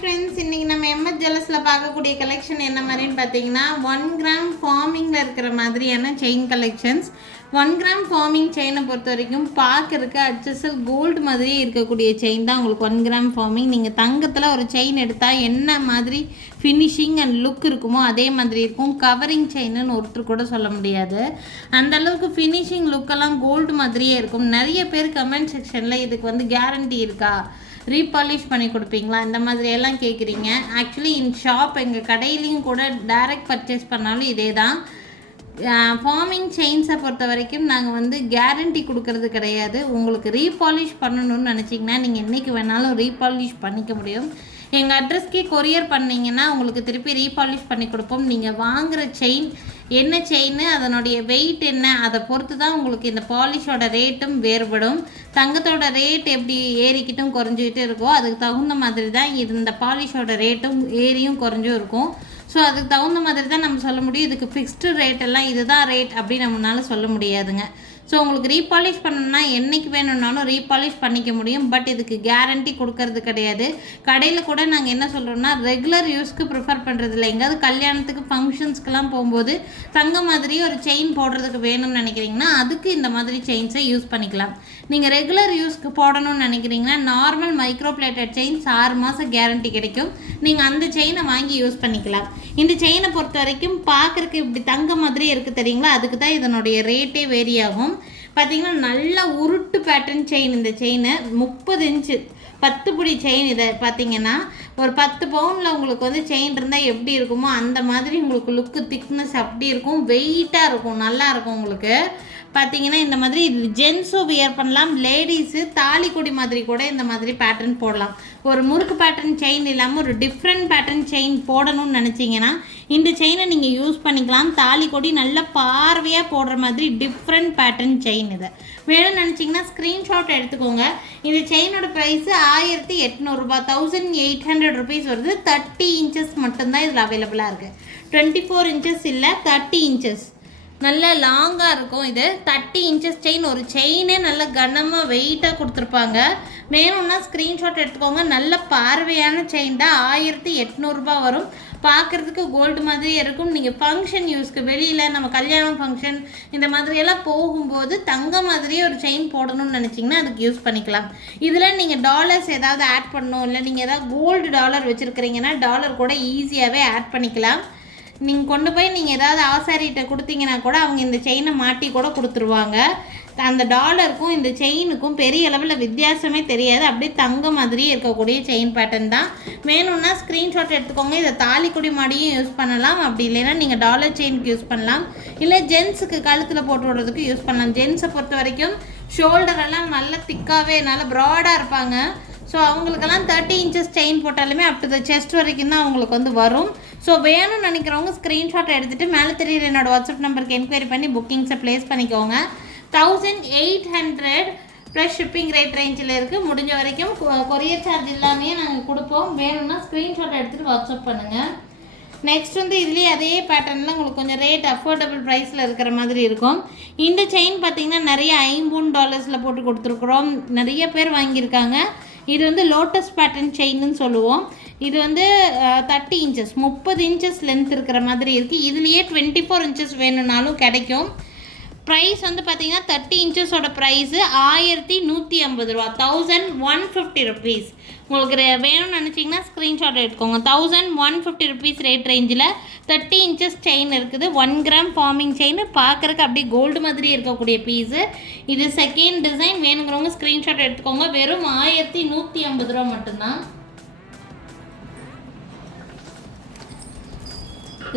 Friends, இன்றைக்கி நம்ம MS ஜுவல்லர்ஸில் பார்க்கக்கூடிய கலெக்ஷன் என்ன மாதிரின்னு பார்த்தீங்கன்னா 1 கிராம் ஃபார்மிங்கில் இருக்கிற மாதிரியான செயின் கலெக்ஷன்ஸ். 1 கிராம் ஃபார்மிங் செயினை பொறுத்த வரைக்கும் பார்க்குறதுக்கு HSL கோல்டு மாதிரியே இருக்கக்கூடிய செயின் தான் உங்களுக்கு 1 கிராம் ஃபார்மிங். நீங்கள் தங்கத்தில் ஒரு செயின் எடுத்தால் என்ன மாதிரி ஃபினிஷிங் அண்ட் லுக் இருக்குமோ அதே மாதிரி இருக்கும். கவரிங் செயின்னு ஒருத்தர் கூட சொல்ல முடியாது, அந்தளவுக்கு ஃபினிஷிங் லுக்கெல்லாம் கோல்டு மாதிரியே இருக்கும். நிறைய பேர் கமெண்ட் செக்ஷனில் இதுக்கு வந்து கேரண்டி இருக்கா, ரீபாலிஷ் பண்ணி கொடுப்பீங்களா, இந்த மாதிரியெல்லாம் கேட்குறீங்க. ஆக்சுவலி இன் ஷாப் எங்கள் கடையிலையும் கூட டைரக்ட் பர்ச்சேஸ் பண்ணாலும் இதே தான். ஃபார்மிங் செயின்ஸை பொறுத்த வரைக்கும் நாங்கள் வந்து கேரண்டி கொடுக்கறது கிடையாது. உங்களுக்கு ரீபாலிஷ் பண்ணணும்னு நினச்சிங்கன்னா நீங்கள் என்றைக்கு வேணாலும் ரீபாலிஷ் பண்ணிக்க முடியும். எங்கள் அட்ரஸ்க்கே கொரியர் பண்ணிங்கன்னா உங்களுக்கு திருப்பி ரீபாலிஷ் பண்ணி கொடுப்போம். நீங்கள் வாங்குகிற செயின் என்ன செயின், அதனுடைய வெயிட் என்ன, அதை பொறுத்து தான் உங்களுக்கு இந்த பாலிஷோட ரேட்டும் வேறுபடும். தங்கத்தோட ரேட் எப்படி ஏறிக்கிட்டும் குறைஞ்சிக்கிட்டு இருக்கோ அதுக்கு தகுந்த மாதிரி தான் இந்த பாலிஷோட ரேட்டும் ஏறியும் குறைஞ்சும் இருக்கும். ஸோ அதுக்கு தகுந்த மாதிரி தான் நம்ம சொல்ல முடியும். இதுக்கு ஃபிக்ஸ்டு ரேட் எல்லாம் இதுதான் ரேட் அப்படின்னு நம்மளால சொல்ல முடியாதுங்க. ஸோ உங்களுக்கு ரீபாலிஷ் பண்ணணும்னா என்றைக்கு வேணும்னாலும் ரீபாலிஷ் பண்ணிக்க முடியும். பட் இதுக்கு கேரண்டி கொடுக்கறது கிடையாது. கடையில் கூட நாங்கள் என்ன சொல்கிறோம்னா ரெகுலர் யூஸ்க்கு ப்ரிஃபர் பண்ணுறதில்ல. எங்கேயாவது கல்யாணத்துக்கு ஃபங்க்ஷன்ஸ்க்கெலாம் போகும்போது தங்க மாதிரி ஒரு செயின் போடுறதுக்கு வேணும்னு நினைக்கிறீங்கன்னா அதுக்கு இந்த மாதிரி செயின்ஸை யூஸ் பண்ணிக்கலாம். நீங்கள் ரெகுலர் யூஸ்க்கு போடணும்னு நினைக்கிறீங்கன்னா நார்மல் மைக்ரோ பிளேட்டட் செயின்ஸ் 6 மாதம் கேரண்டி கிடைக்கும். நீங்கள் அந்த செயினை வாங்கி யூஸ் பண்ணிக்கலாம். இந்த செயினை பொறுத்த வரைக்கும் பார்க்குறக்கு இப்படி தங்க மாதிரி இருக்குது தெரியுங்களா, அதுக்கு தான் இதனுடைய ரேட்டே வேரி ஆகும். பார்த்தீங்கன்னா நல்ல உருட்டு பேட்டர்ன் செயின். இந்த செயின் 30 இன்ச்சு 10 புடி செயின். இதை பார்த்தீங்கன்னா ஒரு 10 பவுனில் உங்களுக்கு வந்து செயின் இருந்தால் எப்படி இருக்குமோ அந்த மாதிரி உங்களுக்கு லுக்கு திக்னஸ் அப்படி இருக்கும். வெயிட்டாக இருக்கும், நல்லா இருக்கும். உங்களுக்கு பார்த்தீங்கன்னா இந்த மாதிரி ஜென்ஸும் வியர் பண்ணலாம், லேடிஸு தாலிக்கொடி மாதிரி கூட இந்த மாதிரி பேட்டர்ன் போடலாம். ஒரு முறுக்கு பேட்டர்ன் செயின் இல்லாமல் ஒரு டிஃப்ரெண்ட் பேட்டர்ன் செயின் போடணும்னு நினச்சிங்கன்னா இந்த செயினை நீங்கள் யூஸ் பண்ணிக்கலாம். தாலிக்கொடி நல்ல பார்வையாக போடுற மாதிரி டிஃப்ரெண்ட் பேட்டர்ன் செயின். இதை வேணும்னு நினச்சிங்கன்னா ஸ்க்ரீன்ஷாட் எடுத்துக்கோங்க. இந்த செயினோட ப்ரைஸு 1800 ரூபா, 1800 ருபீஸ் வருது. 30 இன்ச்சஸ் மட்டும்தான் இதில் அவைலபிளாக இருக்குது. 24 இன்ச்சஸ் இல்லை, 30 இன்ச்சஸ் நல்ல லாங்காக இருக்கும். இது 30 இன்ச்சஸ் செயின். ஒரு செயினே நல்ல கனமாக வெயிட்டாக கொடுத்துருப்பாங்க. வேணும்னா ஸ்க்ரீன்ஷாட் எடுத்துக்கோங்க. நல்ல பார்வையான செயின் தான். 1800 ரூபா வரும். பார்க்குறதுக்கு கோல்டு மாதிரியே இருக்கும். நீங்கள் ஃபங்க்ஷன் யூஸ்க்கு வெளியில் நம்ம கல்யாணம் ஃபங்க்ஷன் இந்த மாதிரியெல்லாம் போகும்போது தங்க மாதிரியே ஒரு செயின் போடணும்னு நினச்சிங்கன்னா அதுக்கு யூஸ் பண்ணிக்கலாம். இதில் நீங்கள் டாலர்ஸ் ஏதாவது ஆட் பண்ணணும், இல்லை நீங்கள் ஏதாவது கோல்டு டாலர் வச்சுருக்கிறீங்கன்னா டாலர் கூட ஈஸியாகவே ஆட் பண்ணிக்கலாம். நீங்கள் கொண்டு போய் நீங்கள் ஏதாவது ஆசாரிகிட்ட கொடுத்தீங்கன்னா கூட அவங்க இந்த செயினை மாட்டி கூட கொடுத்துருவாங்க. அந்த டாலருக்கும் இந்த செயினுக்கும் பெரிய அளவில் வித்தியாசமே தெரியாது. அப்படியே தங்க மாதிரியே இருக்கக்கூடிய செயின் பேட்டர்ன் தான். வேணும்னா ஸ்க்ரீன்ஷாட் எடுத்துக்கோங்க. இதை தாலிக்குடி மாடியும் யூஸ் பண்ணலாம், அப்படி இல்லைன்னா நீங்கள் டாலர் செயினுக்கு யூஸ் பண்ணலாம், இல்லை ஜென்ஸுக்கு கழுத்தில் போட்டு விடுறதுக்கு யூஸ் பண்ணலாம். ஜென்ஸை பொறுத்த வரைக்கும் ஷோல்டரெல்லாம் நல்ல திக்காகவே நல்ல ப்ராடாக இருப்பாங்க. ஸோ அவங்களுக்கெல்லாம் 30 இன்ச்சஸ் செயின் போட்டாலுமே அப் டு த செஸ்ட் வரைக்கும் தான் அவங்களுக்கு வந்து வரும். ஸோ வேணும்னு நினைக்கிறவங்க ஸ்க்ரீன்ஷாட் எடுத்துகிட்டு மேலே தெரியுற என்னோடய வாட்ஸ்அப் நம்பருக்கு என்கொயரி பண்ணி புக்கிங்ஸை ப்ளேஸ் பண்ணிக்கோங்க. 1800 ப்ளஸ் ஷிப்பிங் ரேட் ரேஞ்சில் இருக்குது. முடிஞ்ச வரைக்கும் கொரியர் சார்ஜ் இல்லாமையே நாங்கள் கொடுப்போம். வேணும்னா ஸ்க்ரீன்ஷாட் எடுத்துகிட்டு வாட்ஸ்அப் பண்ணுங்கள். நெக்ஸ்ட் வந்து இதுலேயே அதே பேட்டர்னில் உங்களுக்கு கொஞ்சம் ரேட் அஃபோர்டபுள் ப்ரைஸில் இருக்கிற மாதிரி இருக்கும். இந்த செயின் பார்த்திங்கன்னா நிறைய $50 போட்டு கொடுத்துருக்குறோம். நிறைய பேர் வாங்கியிருக்காங்க. இது வந்து லோட்டஸ் பேட்டர்ன் செயின்னு சொல்லுவோம். இது வந்து 30 இன்ச்சஸ் 30 இன்ச்சஸ் லென்த் இருக்கிற மாதிரி இருக்குது. இதுலேயே 24 இன்ச்சஸ் வேணும்னாலும் கிடைக்கும். ப்ரைஸ் வந்து பார்த்திங்கன்னா 30 இன்ச்சஸோட ப்ரைஸு 1150 ரூபா, 1150 ருபீஸ். உங்களுக்கு வேணும்னு நினச்சிங்கன்னா ஸ்க்ரீன்ஷாட் எடுத்துக்கோங்க. 1150 ருபீஸ் ரேட் ரேஞ்சில் 30 இன்ச்சஸ் செயின் இருக்குது. 1 கிராம் ஃபார்மிங் செயின். பார்க்குறக்கு அப்படியே கோல்டு மாதிரி இருக்கக்கூடிய பீஸு. இது செகண்ட் டிசைன். வேணுங்கிறவங்க ஸ்க்ரீன்ஷாட் எடுத்துக்கோங்க. வெறும் 1150 ரூபா மட்டும்தான்.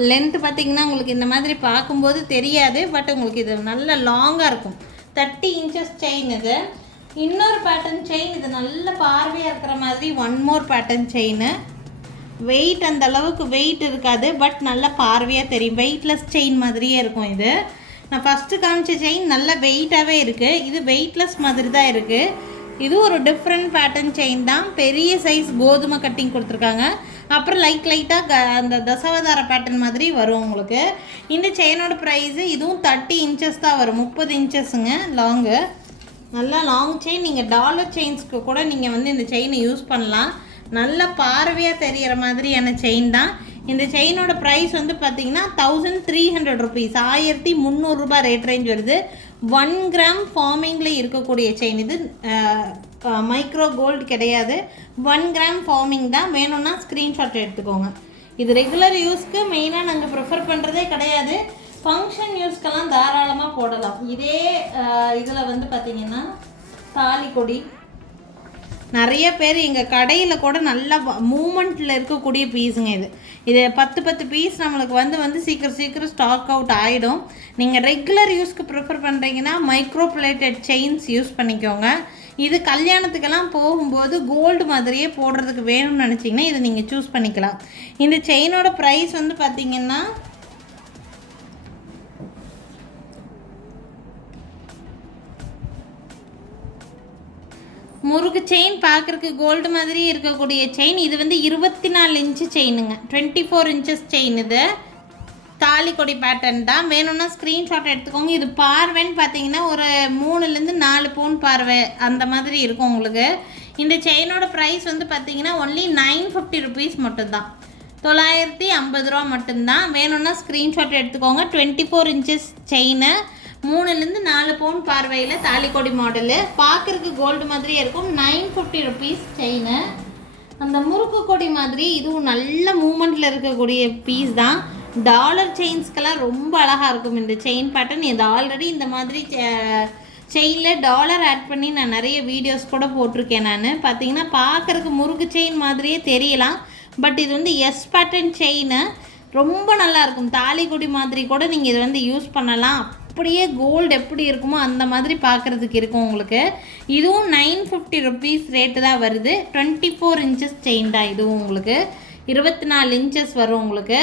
லென்த்து பார்த்திங்கன்னா உங்களுக்கு இந்த மாதிரி பார்க்கும்போது தெரியாது, பட் உங்களுக்கு இது நல்ல லாங்காக இருக்கும். 30 இன்ச்சஸ் செயின். இது இன்னொரு பேட்டர்ன் செயின். இது நல்ல பார்வையாக இருக்கிற மாதிரி 1 மோர் பேட்டர்ன் செயின். வெயிட் அந்த அளவுக்கு வெயிட் இருக்காது, பட் நல்ல பார்வையாக தெரியும். வெயிட்லெஸ் செயின் மாதிரியே இருக்கும். இது நான் ஃபஸ்ட்டு காமிச்ச செயின் நல்ல வெயிட்டாகவே இருக்குது. இது வெயிட்லெஸ் மாதிரி தான் இருக்குது. இது ஒரு டிஃப்ரெண்ட் பேட்டர்ன் செயின் தான். பெரிய சைஸ் கோதுமை கட்டிங் கொடுத்துருக்காங்க. அப்புறம் லைட்டாக அந்த தசவதார பேட்டர்ன் மாதிரி வரும் உங்களுக்கு. இந்த செயினோட ப்ரைஸு இதுவும் 30 இன்ச்சஸ் தான் வரும். 30 இன்ச்சஸுங்க லாங்கு. நல்லா லாங் செயின். நீங்கள் டாலர் செயின்ஸ்க்கு கூட நீங்கள் வந்து இந்த செயினை யூஸ் பண்ணலாம். நல்ல பார்வையாக தெரிகிற மாதிரியான செயின் தான். இந்த செயினோட ப்ரைஸ் வந்து பார்த்திங்கன்னா 1300 ருபீஸ், 1300 ரூபாய் ரேட் ரேஞ்ச் வருது. 1 கிராம் ஃபார்மிங்கில் இருக்கக்கூடிய செயின் இது. மைக்ரோ கோல்டு கிடையாது, 1 கிராம் ஃபார்மிங் தான். வேணும்னா ஸ்க்ரீன்ஷாட் எடுத்துக்கோங்க. இது ரெகுலர் யூஸ்க்கு மெயினாக நாங்கள் ப்ரிஃபர் பண்ணுறதே கிடையாது. ஃபங்க்ஷன் யூஸ்க்கெல்லாம் தாராளமாக போடலாம். இதே இதில் வந்து பார்த்திங்கன்னா தாலிக்கொடி நிறைய பேர் எங்கள் கடையில் கூட நல்ல மூமெண்ட்டில் இருக்கக்கூடிய பீஸுங்க. இது 10 பீஸ் நம்மளுக்கு வந்து சீக்கிரம் ஸ்டாக் அவுட் ஆகிடும். நீங்கள் ரெகுலர் யூஸ்க்கு ப்ரிஃபர் பண்ணுறீங்கன்னா மைக்ரோ பிளேட்டட் செயின்ஸ் யூஸ் பண்ணிக்கோங்க. இது கல்யாணத்துக்கெல்லாம் போகும்போது கோல்டு மாதிரியே போடுறதுக்கு வேணும்னு நினச்சிங்கன்னா இதை நீங்கள் சூஸ் பண்ணிக்கலாம். இந்த செயினோட ப்ரைஸ் வந்து பார்த்திங்கன்னா முறுக்கு செயின் பார்க்குறக்கு கோல்டு மாதிரி இருக்கக்கூடிய செயின். இது வந்து 24 இன்ச்சு செயினுங்க, 24 இன்ச்சஸ் செயின். இது தாலிக்கொடி பேட்டர்ன் தான். வேணும்னா ஸ்க்ரீன்ஷாட் எடுத்துக்கோங்க. இது பார்வைன்னு பார்த்தீங்கன்னா ஒரு 3லேருந்து 4 பவுன் பார்வை அந்த மாதிரி இருக்கும் உங்களுக்கு. இந்த செயினோட ப்ரைஸ் வந்து பார்த்தீங்கன்னா ஒன்லி 950 ருபீஸ் மட்டும்தான், 950 ரூபா மட்டும்தான். வேணும்னா ஸ்க்ரீன்ஷாட் எடுத்துக்கோங்க. 24 இன்ச்சஸ் செயின், 3லேருந்து 4 பவுன் பார்வையில் தாலிக்கொடி மாடலு. பார்க்குறக்கு கோல்டு மாதிரியே இருக்கும். 950 ருபீஸ் செயின். அந்த முறுக்கு கொடி மாதிரி இதுவும் நல்ல மூமெண்ட்டில் இருக்கக்கூடிய பீஸ் தான். டாலர் செயின்ஸ்க்கெல்லாம் ரொம்ப அழகாக இருக்கும் இந்த செயின் பேட்டர்ன். இது ஆல்ரெடி இந்த மாதிரி செயினில் டாலர் ஆட் பண்ணி நான் நிறைய வீடியோஸ் கூட போட்டிருக்கேன். நான் பார்த்தீங்கன்னா பார்க்குறக்கு முறுக்கு செயின் மாதிரியே தெரியலாம், பட் இது வந்து எஸ் பேட்டர்ன் செயின். ரொம்ப நல்லாயிருக்கும். தாலிக்கொடி மாதிரி கூட நீங்கள் இது வந்து யூஸ் பண்ணலாம். அப்படியே கோல்டு எப்படி இருக்குமோ அந்த மாதிரி பார்க்குறதுக்கு இருக்கும் உங்களுக்கு. இதுவும் 950 ருபீஸ் ரேட்டு தான் வருது. 24 இன்ச்சஸ் செயின் தான் இதுவும் உங்களுக்கு. 24 இன்ச்சஸ் வரும் உங்களுக்கு.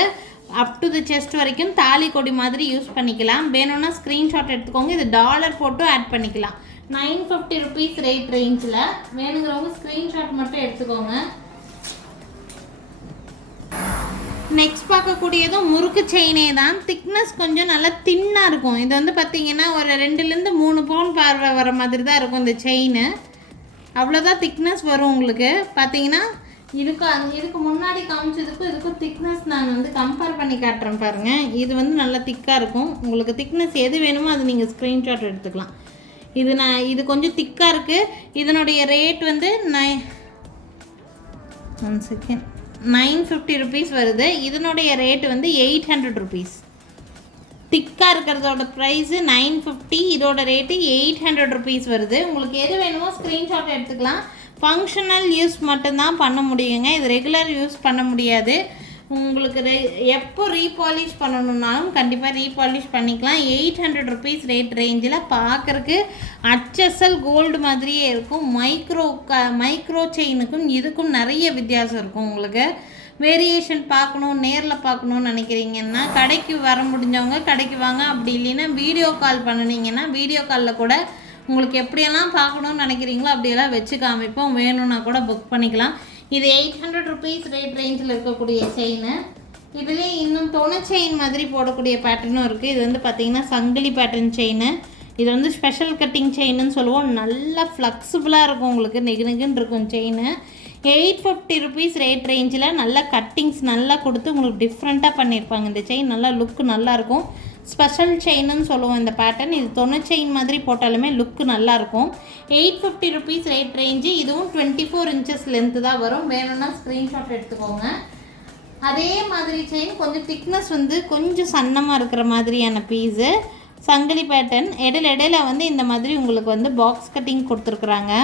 அப் டு தி செஸ்ட் வரைக்கும் தாலிக்கொடி மாதிரி யூஸ் பண்ணிக்கலாம். வேணும்னா ஸ்க்ரீன்ஷாட் எடுத்துக்கோங்க. இது டாலர் போட்டும் ஆட் பண்ணிக்கலாம். 950 ருபீஸ் ரேட் ரேஞ்சில் வேணுங்கிறவங்க ஸ்க்ரீன்ஷாட் மட்டும் எடுத்துக்கோங்க. நெக்ஸ்ட் பார்க்கக்கூடியதும் முறுக்கு செயினே தான். திக்னஸ் கொஞ்சம் நல்லா தின்னாக இருக்கும். இது வந்து பார்த்திங்கன்னா ஒரு 2லேருந்து 3 பவுன் பார்வை வர மாதிரி தான் இருக்கும் இந்த செயின். அவ்வளோதான் திக்னஸ் வரும் உங்களுக்கு. பார்த்தீங்கன்னா இதுக்கு முன்னாடி காமிச்சதுக்கும் திக்னஸ் நான் வந்து கம்பேர் பண்ணி காட்டுறேன் பாருங்கள். இது வந்து நல்லா திக்காக இருக்கும். உங்களுக்கு திக்னஸ் எது வேணுமோ அது நீங்கள் ஸ்க்ரீன்ஷாட் எடுத்துக்கலாம். இது கொஞ்சம் திக்காக இருக்குது. இதனுடைய ரேட் வந்து 950 ருபீஸ் வருது. இதனுடைய ரேட்டு வந்து 800 ருபீஸ். திக்காக இருக்கிறதோட ப்ரைஸு 950, இதோட ரேட்டு 800 ருபீஸ் வருது. உங்களுக்கு எது வேணுமோ ஸ்க்ரீன்ஷாட் எடுத்துக்கலாம். ஃபங்க்ஷனல் யூஸ் மட்டும்தான் பண்ண முடியுங்க. இது ரெகுலர் யூஸ் பண்ண முடியாது. உங்களுக்கு எப்போ ரீபாலிஷ் பண்ணணுன்னாலும் கண்டிப்பாக ரீபாலிஷ் பண்ணிக்கலாம். 800 ருபீஸ் ரேட் ரேஞ்சில் பார்க்குறக்கு HSL கோல்டு மாதிரியே இருக்கும். மைக்ரோ செயினுக்கும் இதுக்கும் நிறைய வித்தியாசம் இருக்கும். உங்களுக்கு வேரியேஷன் பார்க்கணும், நேரில் பார்க்கணுன்னு நினைக்கிறீங்கன்னா கடைக்கு வர முடிஞ்சவங்க கடைக்கு வாங்க. அப்படி இல்லைன்னா வீடியோ கால் பண்ணினீங்கன்னா வீடியோ காலில் கூட உங்களுக்கு எப்படியெல்லாம் பார்க்கணுன்னு நினைக்கிறீங்களோ அப்படியெல்லாம் வச்சு காமிப்போம். வேணும்னா கூட புக் பண்ணிக்கலாம். இது 800 ருபீஸ் ரேட் ரேஞ்சில் இருக்கக்கூடிய செயின். இதுலேயே இன்னும் தொணை செயின் மாதிரி போடக்கூடிய பேட்டர்னும் இருக்குது. இது வந்து பார்த்திங்கன்னா சங்கிலி பேட்டர்ன் செயின். இது வந்து ஸ்பெஷல் கட்டிங் செயின்னு சொல்லுவோம். நல்லா ஃப்ளெக்சிபிளாக இருக்கும் உங்களுக்கு, நெகுன்னு இருக்கும் செயின். 850 ருபீஸ் ரேட் ரேஞ்சில் நல்ல கட்டிங்ஸ் நல்லா கொடுத்து உங்களுக்கு டிஃப்ரெண்ட்டாக பண்ணியிருப்பாங்க. இந்த செயின் நல்லா லுக்கு நல்லாயிருக்கும். ஸ்பெஷல் செயின்னு சொல்லுவோம் இந்த பேட்டர்ன். இது தொணை செயின் மாதிரி போட்டாலுமே லுக்கு நல்லாயிருக்கும். 850 ருபீஸ் ரேட் ரேஞ்சு. இதுவும் 24 இன்ச்சஸ் லென்த்து தான் வரும். வேணும்னா ஸ்க்ரீன்ஷாட் எடுத்துக்கோங்க. அதே மாதிரி செயின் கொஞ்சம் திக்னஸ் வந்து கொஞ்சம் சன்னமாக இருக்கிற மாதிரியான பீஸு. சங்கிலி பேட்டர்ன். இடையில வந்து இந்த மாதிரி உங்களுக்கு வந்து பாக்ஸ் கட்டிங் கொடுத்துருக்குறாங்க.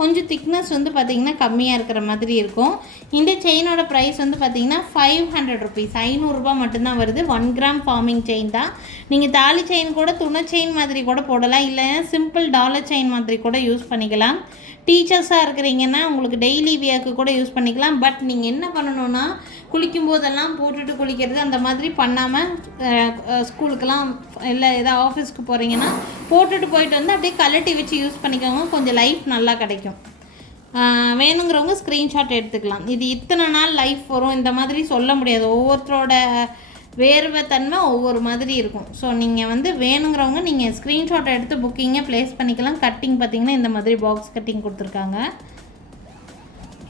கொஞ்சம் திக்னஸ் வந்து பார்த்திங்கன்னா கம்மியாக இருக்கிற மாதிரி இருக்கும். இந்த செயினோட ப்ரைஸ் வந்து பார்த்திங்கன்னா 500 ருபீஸ், 500 ரூபா மட்டும்தான் வருது. 1 கிராம் ஃபார்மிங் செயின் தான். நீங்கள் தாலி செயின் கூட துணை செயின் மாதிரி கூட போடலாம், இல்லைன்னா சிம்பிள் டாலர் செயின் மாதிரி கூட யூஸ் பண்ணிக்கலாம். டீச்சர்ஸாக இருக்கிறீங்கன்னா உங்களுக்கு டெய்லி வியர்க்கு கூட யூஸ் பண்ணிக்கலாம். பட் நீங்கள் என்ன பண்ணணுன்னா குளிக்கும் போதெல்லாம் போட்டுட்டு குளிக்கிறது அந்த மாதிரி பண்ணாமல் ஸ்கூலுக்கெல்லாம் இல்லை ஏதாவது ஆஃபீஸ்க்கு போகிறீங்கன்னா போட்டுட்டு போயிட்டு வந்து அப்படியே கலட்டி வச்சு யூஸ் பண்ணிக்கோங்க. கொஞ்சம் லைஃப் நல்லா கிடைக்கும். வேணுங்கிறவங்க ஸ்க்ரீன்ஷாட் எடுத்துக்கலாம். இது இத்தனை நாள் லைஃப் வரும் இந்த மாதிரி சொல்ல முடியாது. ஒவ்வொருத்தரோட வேர்வை தன்மை ஒவ்வொரு மாதிரி இருக்கும். ஸோ நீங்கள் வந்து வேணுங்கிறவங்க நீங்கள் ஸ்க்ரீன்ஷாட் எடுத்து புக்கிங்கை ப்ளேஸ் பண்ணிக்கலாம். கட்டிங் பார்த்திங்கன்னா இந்த மாதிரி பாக்ஸ் கட்டிங் கொடுத்துருக்காங்க.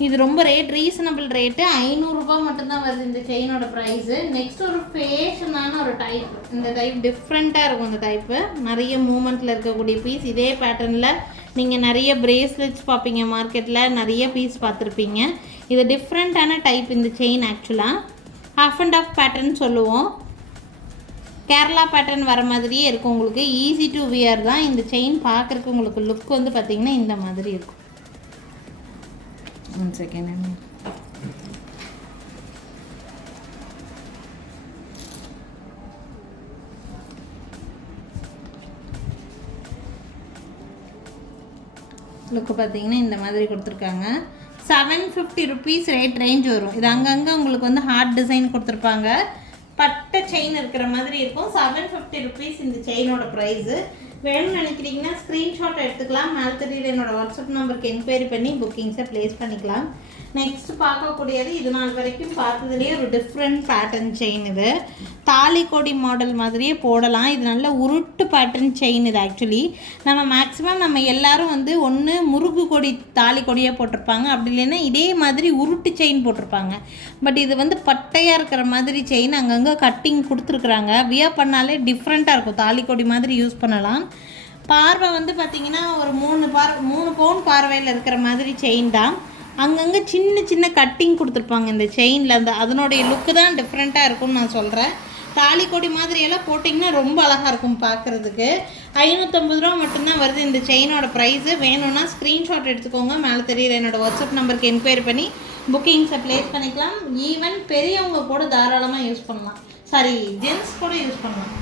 இது ரொம்ப ரீசனபிள் ரேட்டு, 500 ரூபாய் மட்டும்தான் வருது இந்த செயினோட ப்ரைஸு. நெக்ஸ்ட் ஒரு ஃபேஷனான ஒரு டைப். இந்த டைப் டிஃப்ரெண்ட்டாக இருக்கும். இந்த டைப்பு நிறைய மூமெண்ட்டில் இருக்கக்கூடிய பீஸ். இதே பேட்டர்னில் நீங்கள் நிறைய பிரேஸ்லெட்ஸ் பார்ப்பீங்க மார்க்கெட்டில், நிறைய பீஸ் பார்த்துருப்பீங்க. இது டிஃப்ரெண்ட்டான டைப் இந்த செயின். ஆக்சுவலாக ஹாஃப் அண்ட் ஆஃப் பேட்டர்ன் சொல்லுவோம். கேரளா பேட்டர்ன் வர மாதிரியே இருக்கும் உங்களுக்கு. ஈஸி டு வியர் தான். இந்த செயின் பார்க்குறக்கு உங்களுக்கு லுக் வந்து பார்த்திங்கன்னா இந்த மாதிரி இருக்கும். 1 second. லுக்கு பார்த்தீங்கன்னா இந்த மாதிரி கொடுத்துருக்காங்க. 750 ருபீஸ் ரேஞ்ச் வரும். இது அங்கங்கே உங்களுக்கு வந்து ஹார்ட் டிசைன் கொடுத்துருப்பாங்க. பட்டை செயின் இருக்கிற மாதிரி இருக்கும். 750 ருபீஸ் இந்த செயினோட ப்ரைஸு. வேணும்னு நினைக்கிறீங்கன்னா ஸ்க்ரீன்ஷாட் எடுத்துக்கலாம். மேலே தெரியுற என்னோடய வாட்ஸ்அப் நம்பருக்கு என்கொயரி பண்ணி புக்கிங்ஸை ப்ளேஸ் பண்ணிக்கலாம். நெக்ஸ்ட் பார்க்கக்கூடியது இது நாள் வரைக்கும் பார்த்ததுலேயே ஒரு டிஃப்ரெண்ட் பேட்டர்ன் செயின். இது தாலிக்கொடி மாடல் மாதிரியே போடலாம். இது நல்ல உருட்டு பேட்டர்ன் செயின். இது ஆக்சுவலி நம்ம மேக்ஸிமம் நம்ம எல்லோரும் வந்து ஒன்று முருகு கொடி தாலிக்கொடியாக போட்டிருப்பாங்க, அப்படி இல்லைன்னா இதே மாதிரி உருட்டு செயின் போட்டிருப்பாங்க. பட் இது வந்து பட்டையாக இருக்கிற மாதிரி செயின். அங்கங்கே கட்டிங் கொடுத்துருக்குறாங்க. வியர் பண்ணாலே டிஃப்ரெண்ட்டாக இருக்கும். தாலிக்கொடி மாதிரி யூஸ் பண்ணலாம். பார்வை வந்து பார்த்திங்கன்னா ஒரு 3 பவுன் பார்வையில் இருக்கிற மாதிரி செயின் தான். அங்கங்கே சின்ன சின்ன கட்டிங் கொடுத்துருப்பாங்க இந்த செயினில். அதனுடைய லுக்கு தான் டிஃப்ரெண்ட்டாக இருக்கும்னு நான் சொல்கிறேன். தாலிக்கொடி மாதிரியெல்லாம் போட்டிங்கன்னா ரொம்ப அழகாக இருக்கும் பார்க்குறதுக்கு. 550 ரூபா மட்டும்தான் வருது இந்த செயினோட ப்ரைஸு. வேணும்னா ஸ்க்ரீன்ஷாட் எடுத்துக்கோங்க. மேலே தெரியுற என்னோடய வாட்ஸ்அப் நம்பருக்கு என்கொயரி பண்ணி புக்கிங்ஸை ப்ளேஸ் பண்ணிக்கலாம். ஈவன் பெரியவங்க கூட தாராளமாக யூஸ் பண்ணலாம். ஜென்ஸ் கூட யூஸ் பண்ணலாம்.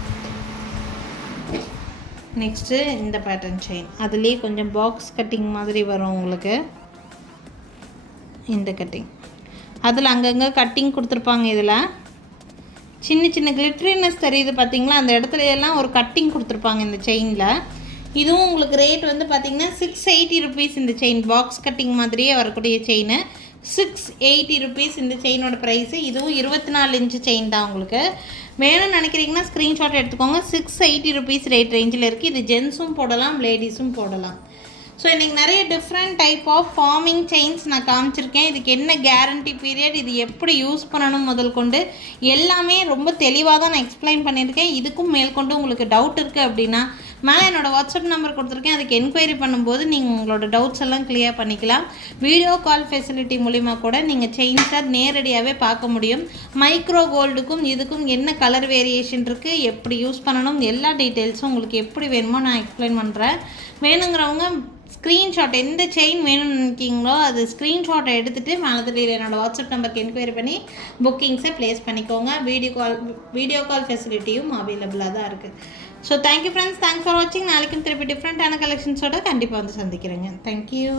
நெக்ஸ்ட்டு இந்த பேட்டர்ன் செயின். அதுலேயே கொஞ்சம் பாக்ஸ் கட்டிங் மாதிரி வரும் உங்களுக்கு. இந்த கட்டிங் அதில் அங்கங்கே கட்டிங் கொடுத்துருப்பாங்க. இதில் சின்ன சின்ன கிளிட்ரினஸ் தெரியுது பார்த்தீங்களா, அந்த இடத்துல எல்லாம் ஒரு கட்டிங் கொடுத்துருப்பாங்க இந்த செயினில். இதுவும் உங்களுக்கு ரேட் வந்து பார்த்திங்கன்னா 680 ருபீஸ் இந்த செயின். பாக்ஸ் கட்டிங் மாதிரியே வரக்கூடிய செயின். 680 ருபீஸ் இந்த செயினோட ப்ரைஸு. இதுவும் 24 இன்ச்சு செயின் தான். உங்களுக்கு வேணும்னு நினைக்கிறீங்கன்னா ஸ்க்ரீன்ஷாட் எடுத்துக்கோங்க. 680 ருபீஸ் ரேஞ்சில் இருக்குது. இது ஜென்ஸும் போடலாம், லேடிஸும் போடலாம். ஸோ இன்றைக்கி நிறைய different type of farming chains நான் காமிச்சிருக்கேன். இதுக்கு என்ன கேரண்டி பீரியட், இது எப்படி யூஸ் பண்ணணும் முதல் கொண்டு எல்லாமே ரொம்ப தெளிவாக தான் நான் எக்ஸ்பிளைன் பண்ணியிருக்கேன். இதுக்கும் மேற்கொண்டு உங்களுக்கு டவுட் இருக்குது அப்படின்னா மேலே என்னோடய வாட்ஸ்அப் நம்பர் கொடுத்துருக்கேன். அதுக்கு என்கொயரி பண்ணும்போது நீங்கள் உங்களோட டவுட்ஸ் எல்லாம் கிளியர் பண்ணிக்கலாம். வீடியோ கால் ஃபெசிலிட்டி மூலிமா கூட நீங்கள் செயின்ஸை நேரடியாகவே பார்க்க முடியும். மைக்ரோ கோல்டுக்கும் இதுக்கும் என்ன கலர் வேரியேஷன் இருக்குது, எப்படி யூஸ் பண்ணணும், எல்லா டீட்டெயில்ஸும் உங்களுக்கு எப்படி வேணுமோ நான் எக்ஸ்பிளைன் பண்ணுறேன். வேணுங்கிறவங்க ஸ்க்ரீன்ஷாட் எந்த செயின் வேணும்னு நினைக்கிங்களோ அது ஸ்க்ரீன்ஷாட்டை எடுத்துகிட்டு மேலே தெரியுற என்னோடய வாட்ஸ்அப் நம்பருக்கு என்கொயரி பண்ணி புக்கிங்ஸை ப்ளேஸ் பண்ணிக்கோங்க. வீடியோ கால் ஃபெசிலிட்டியும் அவைலபிளாக தான் இருக்குது. So thank you friends, thanks for வாட்சிங். நாளைக்கும் திருப்பி டிஃப்ரெண்ட்டான கலெக்ஷன்ஸோட கண்டிப்பாக வந்து சந்திக்கிறேங்க. தேங்க்யூ.